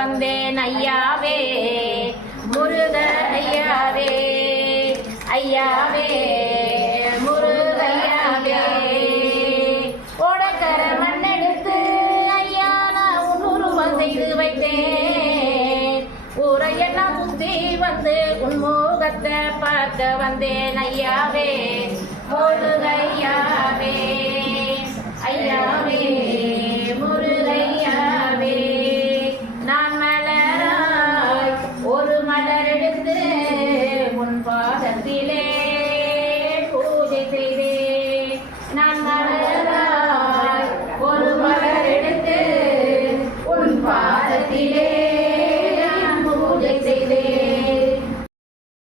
வந்தேன் ஐயாவே முருக ஐயாவே ஐயாவே முருகையாவே ஓடக்கர மண்ணெடுத்து ஐயா நான் உன்னுருவம் செய்து வைத்தேன் ஊரையெல்லாம் சுத்தி வந்து உன்முகத்தை பார்க்க வந்தேன் ஐயாவே முருகையாவே ஐயாவே முருகையாவே நான் மலராய் ஒரு மலர் எடுத்து உன் பாதத்திலே